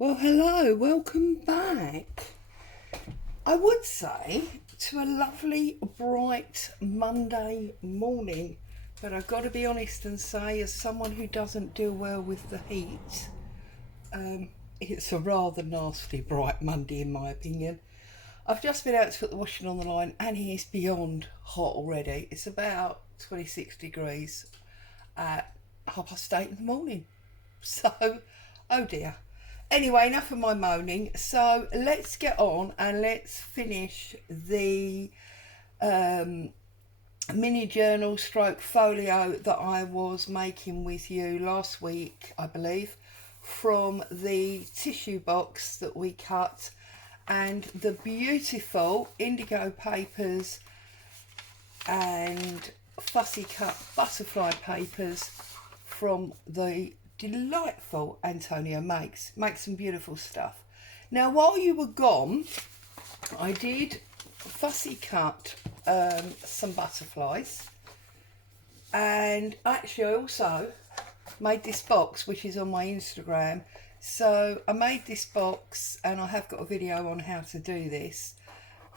Well, hello, welcome back. I would say to a lovely, bright Monday morning, but I've got to be honest and say, as someone who doesn't deal well with the heat, it's a rather nasty, bright Monday in my opinion. I've just been out to put the washing on the line and it is beyond hot already. It's about 26 degrees at 8:30 in the morning. So, oh dear. Anyway, enough of my moaning. So let's get on and let's finish the mini journal stroke folio that I was making with you last week, I believe, from the tissue box that we cut and the beautiful indigo papers and fussy cut butterfly papers from the delightful Antoniomakes. Make some beautiful stuff. Now, while you were gone, I did fussy cut some butterflies, and actually I also made this box, which is on my Instagram. So I made this box and I have got a video on how to do this,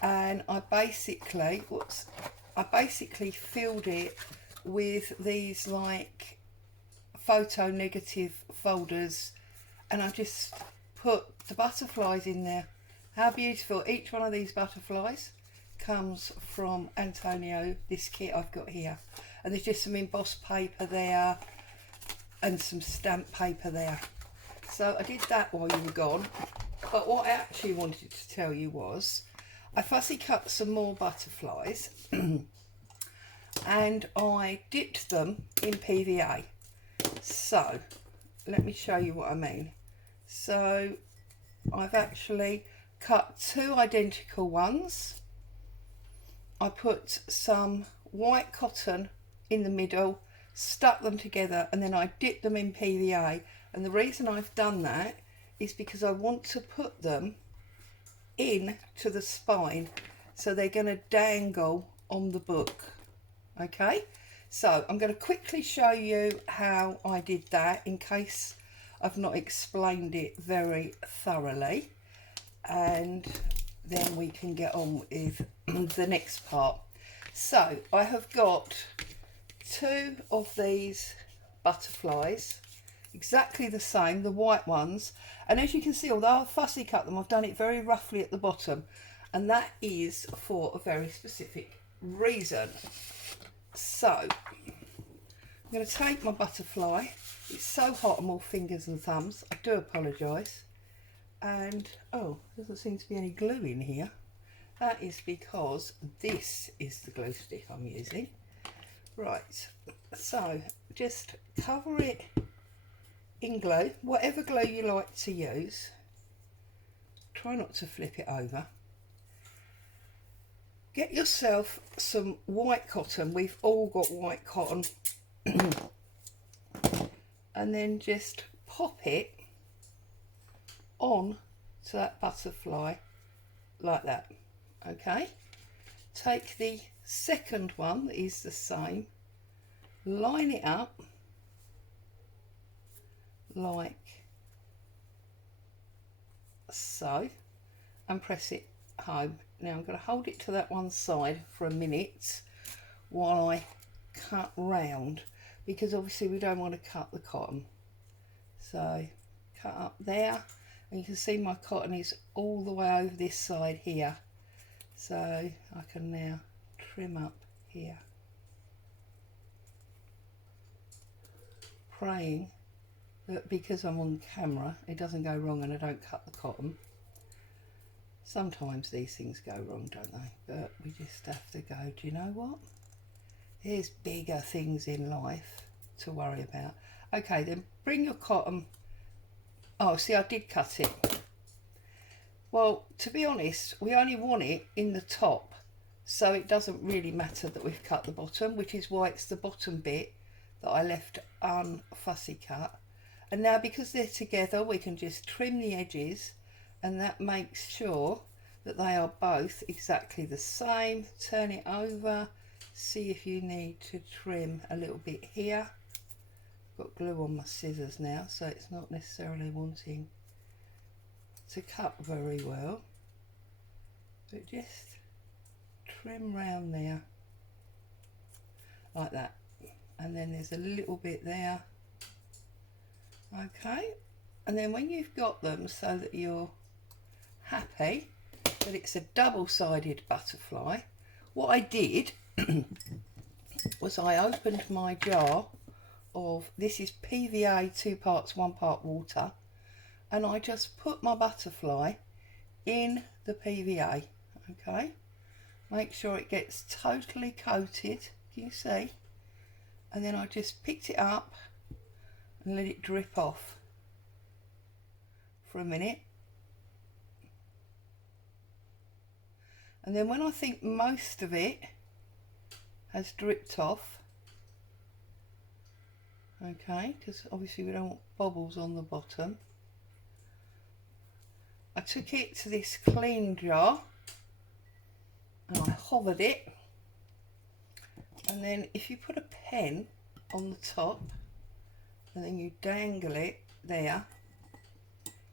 and I basically filled it with these like photo negative folders, and I just put the butterflies in there. How beautiful. Each one of these butterflies comes from Antonio, this kit I've got here, and there's just some embossed paper there and some stamp paper there. So I did that while you were gone, but what I actually wanted to tell you was I fussy cut some more butterflies and I dipped them in PVA. So let me show you what I mean. So I've actually cut two identical ones. I put some white cotton in the middle, stuck them together, and then I dipped them in PVA. And the reason I've done that is because I want to put them in to the spine, so they're going to dangle on the book. Okay, so I'm going to quickly show you how I did that in case I've not explained it very thoroughly, and then we can get on with the next part. So I have got two of these butterflies, exactly the same, the white ones, and as you can see, although I've fussy cut them, I've done it very roughly at the bottom, and that is for a very specific reason. So I'm going to take my butterfly. It's so hot I'm all fingers and thumbs, I do apologise. And oh, there doesn't seem to be any glue in here. That is because this is the glue stick I'm using. Right, so just cover it in glue, whatever glue you like to use. Try not to flip it over. Get yourself some white cotton. We've all got white cotton. And then just pop it on to that butterfly like that. Okay, take the second one that is the same, line it up like so, and press it home. Now I'm going to hold it to that one side for a minute while I cut round, because obviously we don't want to cut the cotton. So cut up there, and you can see my cotton is all the way over this side here, so I can now trim up here, praying that because I'm on camera it doesn't go wrong and I don't cut the cotton. Sometimes these things go wrong, don't they? But we just have to go, do you know what? There's bigger things in life to worry about. Okay, then bring your cotton. Oh, see, I did cut it. Well, to be honest, we only want it in the top, so it doesn't really matter that we've cut the bottom, which is why it's the bottom bit that I left unfussy cut. And now because they're together, we can just trim the edges, and that makes sure that they are both exactly the same. Turn it over, see if you need to trim a little bit here. Got glue on my scissors now, so it's not necessarily wanting to cut very well, but just trim round there like that, and then there's a little bit there. Okay, and then when you've got them so that you're happy that it's a double-sided butterfly, what I did was I opened my jar of, this is PVA 2 parts 1 part water, and I just put my butterfly in the PVA. Okay, make sure it gets totally coated, can you see? And then I just picked it up and let it drip off for a minute. And then when I think most of it has dripped off, okay, because obviously we don't want bubbles on the bottom, I took it to this clean jar and I hovered it, and then if you put a pen on the top and then you dangle it there,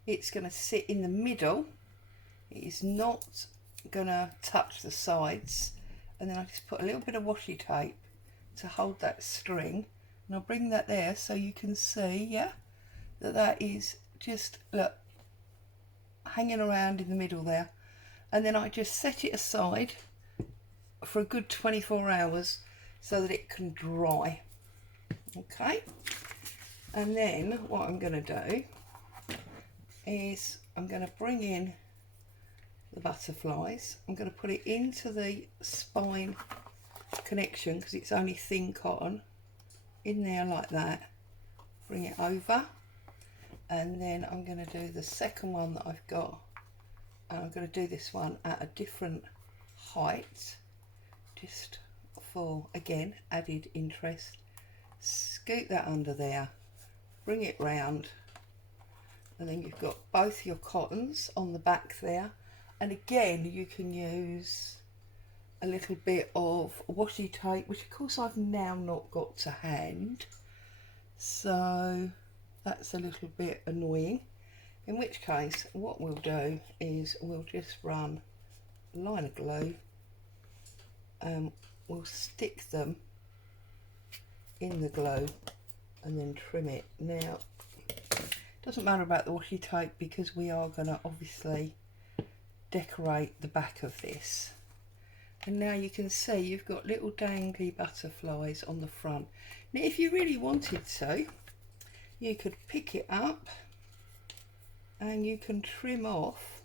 it's going to sit in the middle. It is not going to touch the sides, and then I just put a little bit of washi tape to hold that string, and I'll bring that there so you can see, yeah, that is just, look, hanging around in the middle there. And then I just set it aside for a good 24 hours so that it can dry. Okay, and then what I'm going to do is I'm going to bring in the butterflies. I'm going to put it into the spine connection because it's only thin cotton, in there like that. Bring it over, and then I'm going to do the second one that I've got, and I'm going to do this one at a different height just for, again, added interest. Scoop that under there, bring it round, and then you've got both your cottons on the back there. And again, you can use a little bit of washi tape, which of course I've now not got to hand, so that's a little bit annoying. In which case, what we'll do is we'll just run a line of glue, and we'll stick them in the glue and then trim it. Now, it doesn't matter about the washi tape because we are going to obviously decorate the back of this. And now you can see you've got little dangly butterflies on the front. Now if you really wanted to, you could pick it up and you can trim off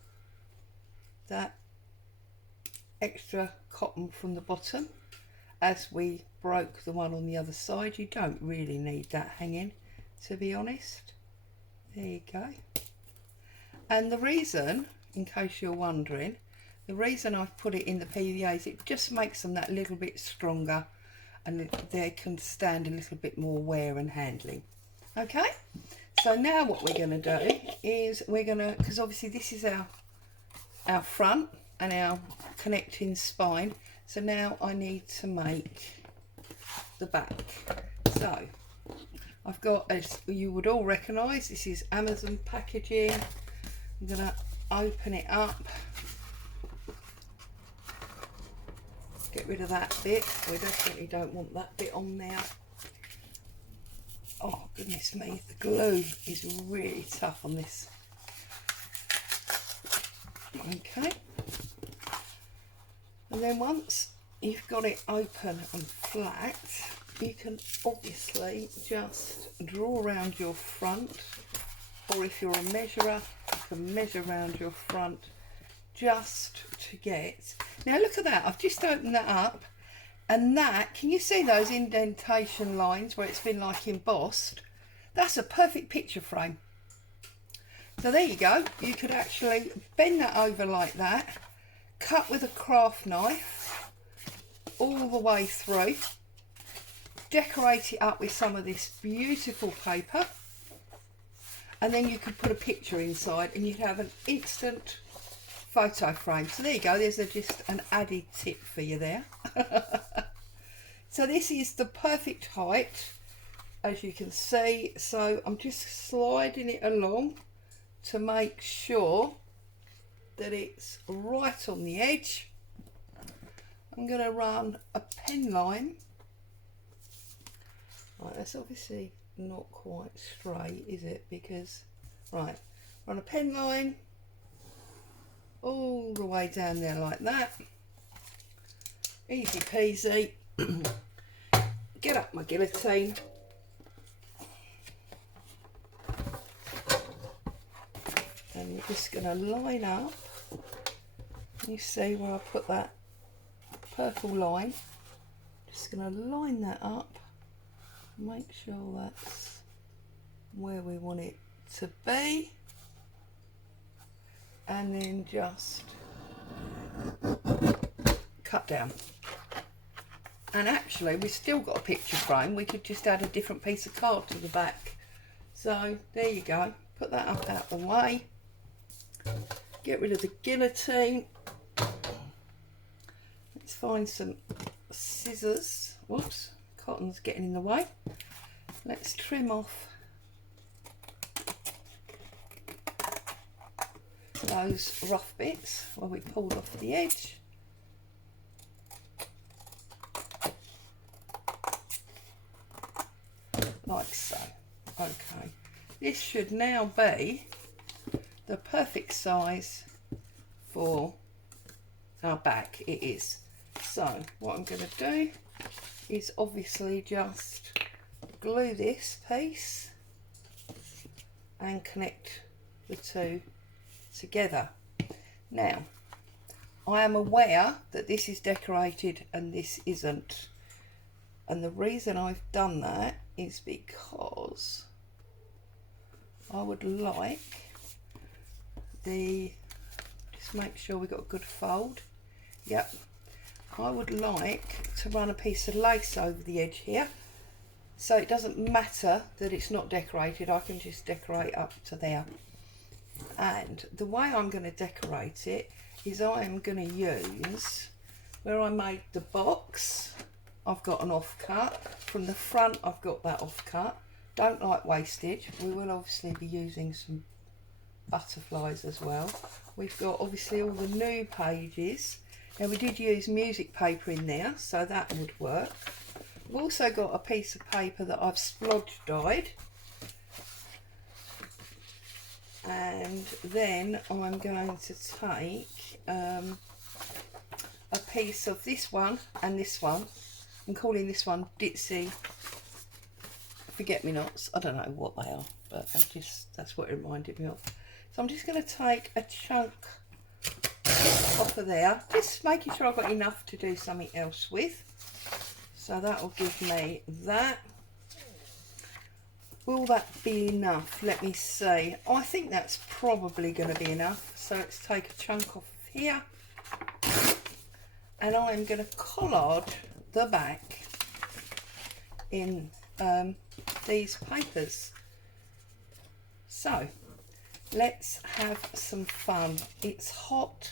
that extra cotton from the bottom as we broke the one on the other side. You don't really need that hanging, to be honest. There you go. And the reason, in case you're wondering, the reason I've put it in the PVA is it just makes them that little bit stronger, and they can stand a little bit more wear and handling. Okay, so now what we're going to do is we're going to, because obviously this is our front and our connecting spine, so now I need to make the back. So I've got, as you would all recognise, this is Amazon packaging. I'm going to open it up, get rid of that bit. We definitely don't want that bit on there. Oh goodness me, the glue is really tough on this. Okay, and then once you've got it open and flat, you can obviously just draw around your front, or if you're a measurer, you can measure around your front just to get. Now look at that, I've just opened that up, and that, can you see those indentation lines where it's been like embossed? That's a perfect picture frame. So there you go, you could actually bend that over like that, cut with a craft knife all the way through, decorate it up with some of this beautiful paper, and then you could put a picture inside and you'd have an instant photo frame. So there you go, there's just an added tip for you there. So this is the perfect height, as you can see. So I'm just sliding it along to make sure that it's right on the edge, I'm going to run a pen line. Right, that's obviously not quite straight, is it? Because, right, run a pen line all the way down there like that. Easy peasy. Get up my guillotine. And you're just going to line up. You see where I put that purple line? Just going to line that up. Make sure that's where we want it to be. And then just cut down. And actually we've still got a picture frame. We could just add a different piece of card to the back. So there you go. Put that up out the way. Get rid of the guillotine. Let's find some scissors. Whoops, cotton's getting in the way. Let's trim off those rough bits where we pulled off the edge. Like so. Okay, this should now be the perfect size for our back. It is. So what I'm going to do is obviously just glue this piece and connect the two together. Now I am aware that this is decorated and this isn't, and the reason I've done that is because I would like just make sure we've got a good fold. Yep, I would like to run a piece of lace over the edge here, so it doesn't matter that it's not decorated. I can just decorate up to there. And the way I'm going to decorate it is I am going to use, where I made the box, I've got an offcut. From the front I've got that offcut. Don't like wastage. We will obviously be using some butterflies as well. We've got obviously all the new pages. Now we did use music paper in there, so that would work. We've also got a piece of paper that I've splodge dyed. And then I'm going to take a piece of this one and this one. I'm calling this one Ditzy Forget-Me-Nots. I don't know what they are, but that's what it reminded me of. So I'm just going to take a chunk off of there, just making sure I've got enough to do something else with. So that will give me that. Will that be enough? Let me see. I think that's probably going to be enough. So let's take a chunk off of here. And I'm going to collard the back in these papers. So let's have some fun. It's hot.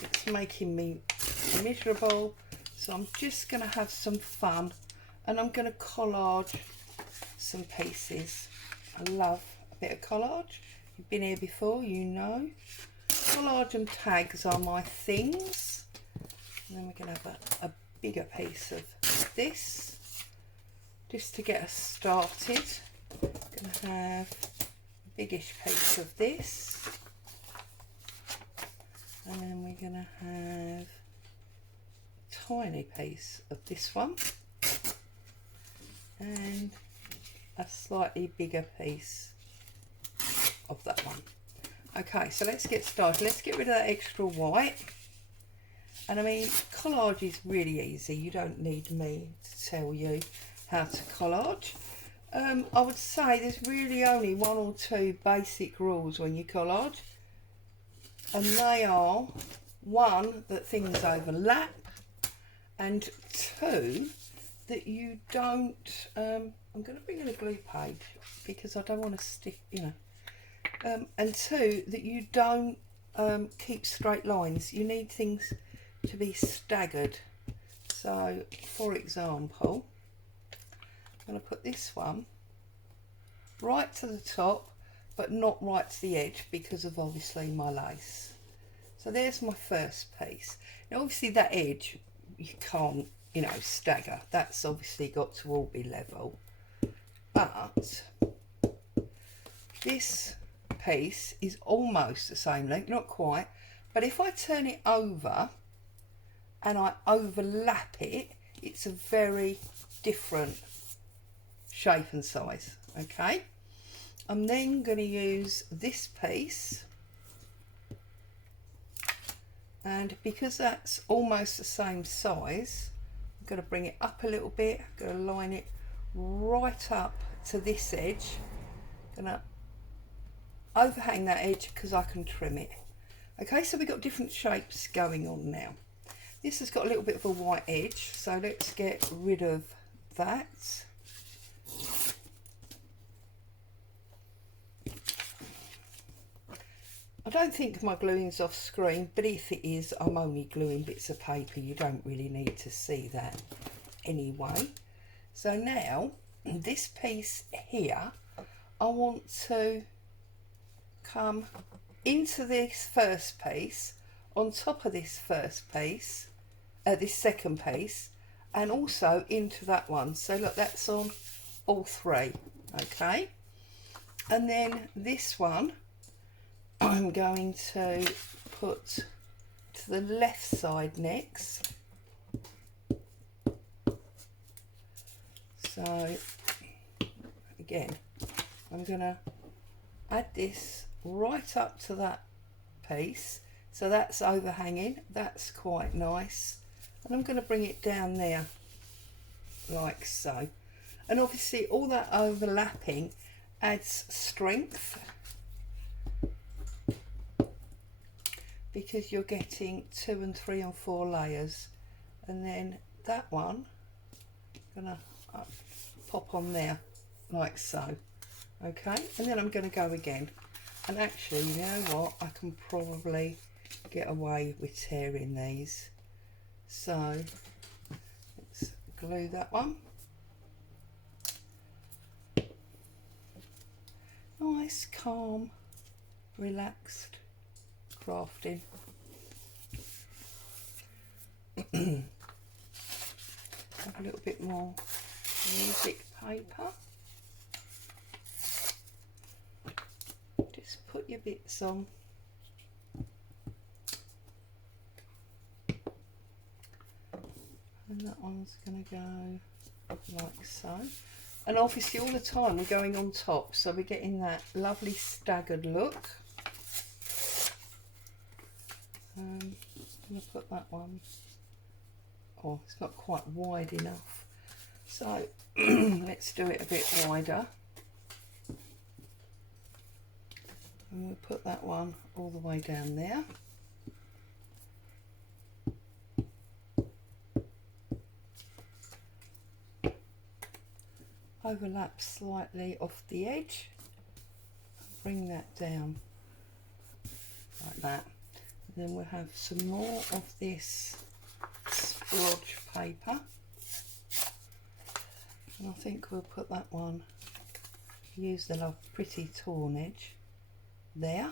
It's making me miserable. So I'm just going to have some fun. And I'm going to collage some pieces. I love a bit of collage. You've been here before, you know. Collage and tags are my things. And then we're going to have a bigger piece of this just to get us started. Going to have a biggish piece of this, and then we're going to have a tiny piece of this one and a slightly bigger piece of that one. Okay, so let's get started. Let's get rid of that extra white. And I mean, collage is really easy. You don't need me to tell you how to collage. I would say there's really only one or two basic rules when you collage. And they are, one, that things overlap. And two, that you don't, I'm going to bring in a glue page because I don't want to stick, you know. And two, that you don't keep straight lines. You need things to be staggered. So for example, I'm going to put this one right to the top but not right to the edge because of obviously my lace. So there's my first piece. Now obviously that edge you can't, you know, stagger. That's obviously got to all be level. But this piece is almost the same length, not quite. But if I turn it over and I overlap it, it's a very different shape and size. Okay, I'm then going to use this piece, and because that's almost the same size, I'm going to bring it up a little bit. I'm going to line it right up to this edge. I'm going to overhang that edge because I can trim it. Okay, so we've got different shapes going on now. This has got a little bit of a white edge, so let's get rid of that. I don't think my gluing's off screen, but if it is, I'm only gluing bits of paper. You don't really need to see that anyway. So now, this piece here, I want to come into this first piece, on top of this first piece, this second piece, and also into that one. So look, that's on all three, okay? And then this one, I'm going to put to the left side next. So again, I'm going to add this right up to that piece. So that's overhanging, that's quite nice. And I'm going to bring it down there like so. And obviously all that overlapping adds strength, because you're getting 2 and 3 and 4 layers. And then that one, I'm gonna pop on there like so. Okay, and then I'm going to go again. And actually, you know what, I can probably get away with tearing these. So let's glue that one. Nice, calm, relaxed crafting. Have a little bit more music paper. Just put your bits on. And that one's going to go like so. And obviously all the time we're going on top, so we're getting that lovely staggered look. I'm going to put that one, oh, it's not quite wide enough, so let's do it a bit wider. And we'll put that one all the way down there. Overlap slightly off the edge, bring that down like that. And then we'll have some more of this splodge paper, and I think we'll put that one, use the pretty torn edge there.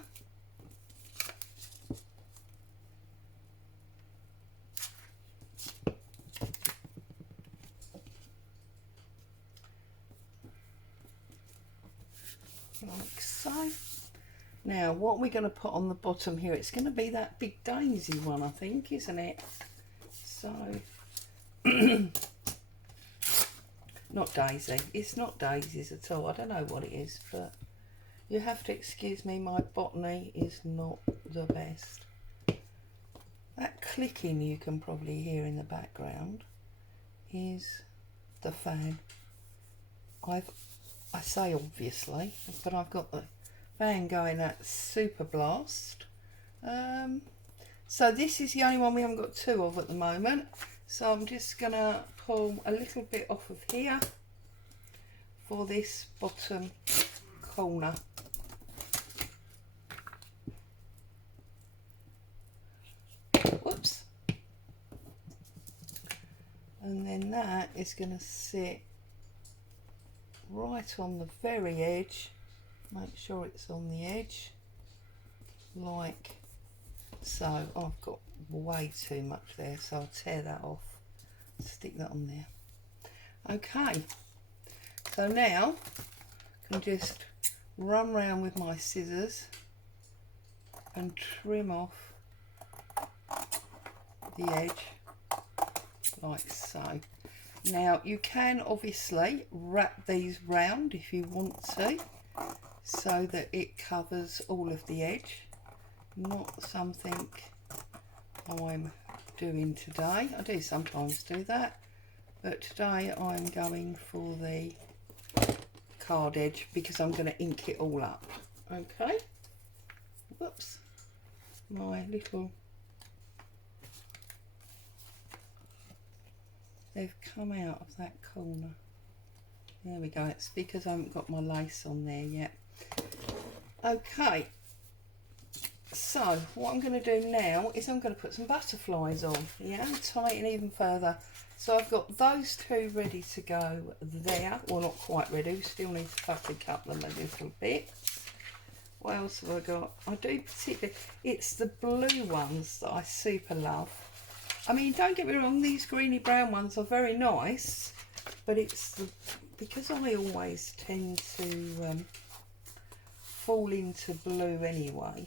Like so. Now what we're going to put on the bottom here, it's going to be that big daisy one, I think, isn't it? So not daisy, it's not daisies at all, I don't know what it is, but you have to excuse me, my botany is not the best. That clicking you can probably hear in the background is the fan. I say obviously, but I've got the fan going at super blast. So this is the only one we haven't got 2 of at the moment, so I'm just gonna pull a little bit off of here for this bottom corner. Whoops. And then that is going to sit right on the very edge. Make sure it's on the edge like So I've got way too much there, so I'll tear that off, stick that on there. Okay, so now I can just run round with my scissors and trim off the edge like so. Now you can obviously wrap these round if you want to, so that it covers all of the edge. Not something I'm doing today. I do sometimes do that, but today I'm going for the card edge because I'm going to ink it all up. Okay, whoops, my little, they've come out of that corner. There we go. It's because I haven't got my lace on there yet. Okay, so what I'm going to do now is I'm going to put some butterflies on, yeah, and tighten even further. So I've got those two ready to go there. Well, not quite ready, we still need to fussy cut them a little bit. What else have I got? I do particularly, it's the blue ones that I super love. I mean, don't get me wrong, these greeny brown ones are very nice, but it's the, because I always tend to fall into blue anyway,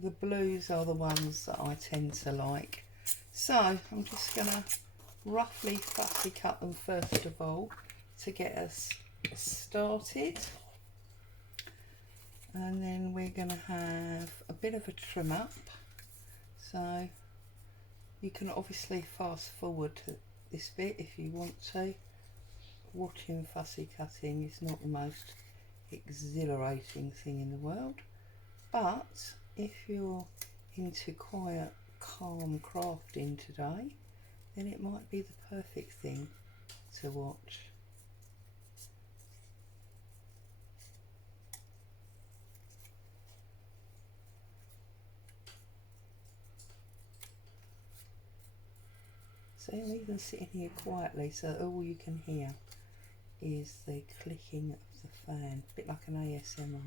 the blues are the ones that I tend to like. So I'm just going to roughly fussy cut them first of all to get us started, and then we're going to have a bit of a trim up. So you can obviously fast forward to this bit if you want to. Watching fussy cutting is not the most exhilarating thing in the world, but if you're into quiet, calm crafting today, then it might be the perfect thing to watch. So I'm even sitting here quietly, so all you can hear is the clicking of the fan, a bit like an ASMR.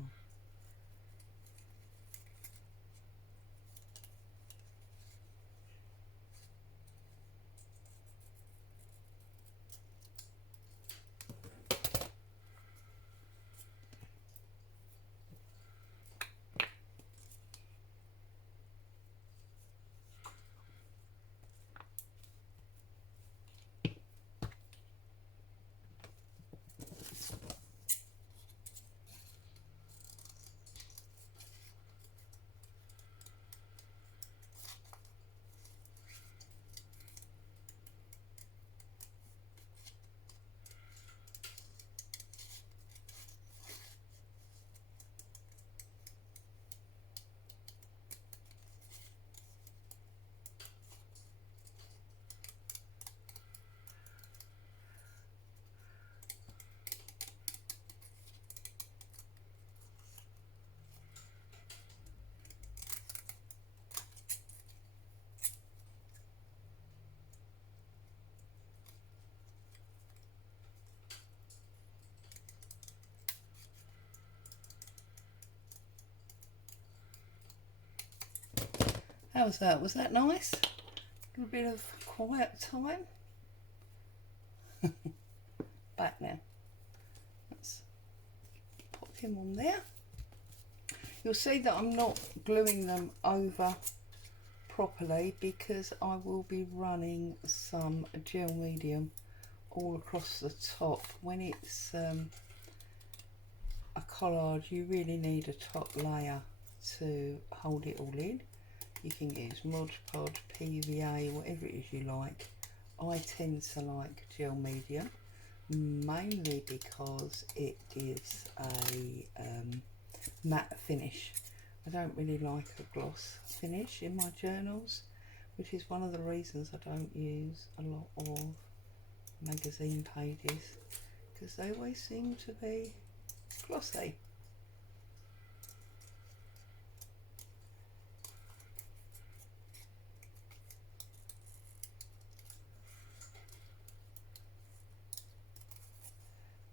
How was that? Was that nice? A little bit of quiet time. Back now. Let's pop him on there. You'll see that I'm not gluing them over properly because I will be running some gel medium all across the top. When it's a collage, you really need a top layer to hold it all in. You can use Mod Podge, PVA, whatever it is you like. I tend to like gel medium, mainly because it gives a matte finish. I don't really like a gloss finish in my journals, which is one of the reasons I don't use a lot of magazine pages, because they always seem to be glossy.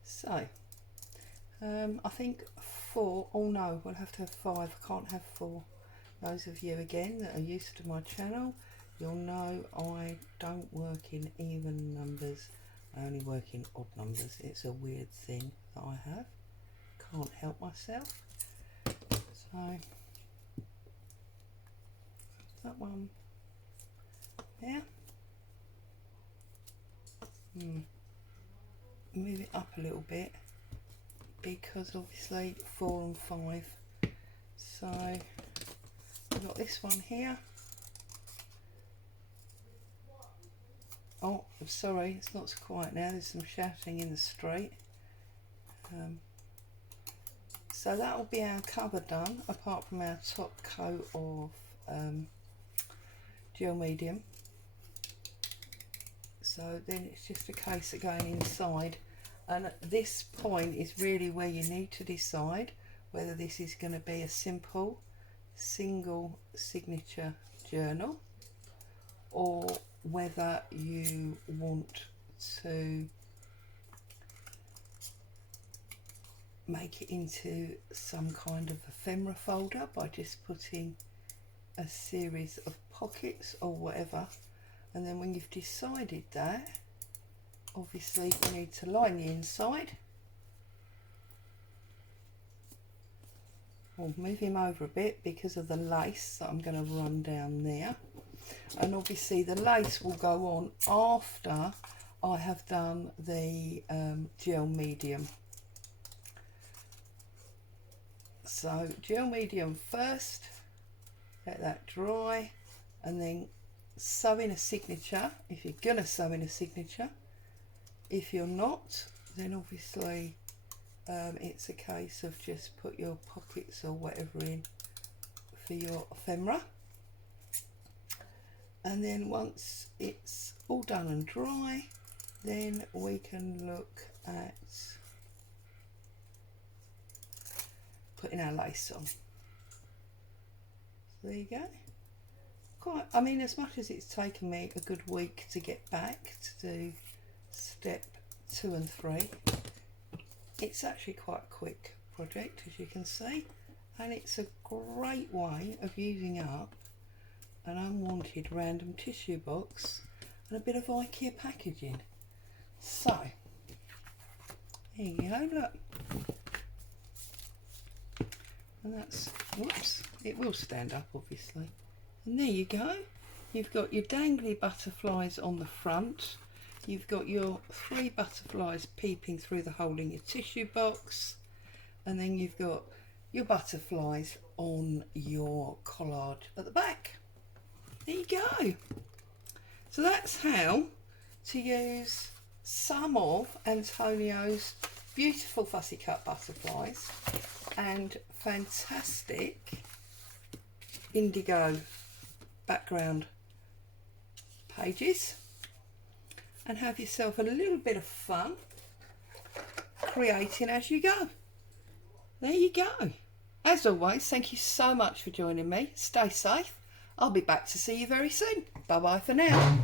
So I think 4, oh no, we'll have to have 5, I can't have 4. those of you again that are used to my channel, you'll know I don't work in even numbers, I only work in odd numbers. It's a weird thing that I have, can't help myself. So that one there. Move it up a little bit because obviously 4 and 5. So I've got this one here. Oh, I'm sorry, it's not so quiet now. There's some shouting in the street. So that will be our cover done, apart from our top coat of gel medium. So then it's just a case of going inside, and at this point is really where you need to decide whether this is going to be a simple single signature journal or whether you want to make it into some kind of ephemera folder by just putting a series of pockets or whatever. And then when you've decided that, obviously you need to line the inside. I'll move him over a bit because of the lace that I'm going to run down there. And obviously the lace will go on after I have done the gel medium. So gel medium first, let that dry, and then sew in a signature if you're going to sew in a signature. If you're not, then obviously it's a case of just put your pockets or whatever in for your ephemera. And then once it's all done and dry, then we can look at putting our lace on. So there you go. Quite, I mean, as much as it's taken me a good week to get back to do step 2 and 3, it's actually quite a quick project, as you can see, and it's a great way of using up an unwanted random tissue box and a bit of IKEA packaging. So there you go, look. And that's, whoops, it will stand up obviously. And there you go. You've got your dangly butterflies on the front. You've got your 3 butterflies peeping through the hole in your tissue box. And then you've got your butterflies on your collage at the back. There you go. So that's how to use some of Antonio's beautiful fussy cut butterflies and fantastic indigo background pages, and have yourself a little bit of fun creating as you go. There you go. As always, thank you so much for joining me. Stay safe. I'll be back to see you very soon. Bye bye for now.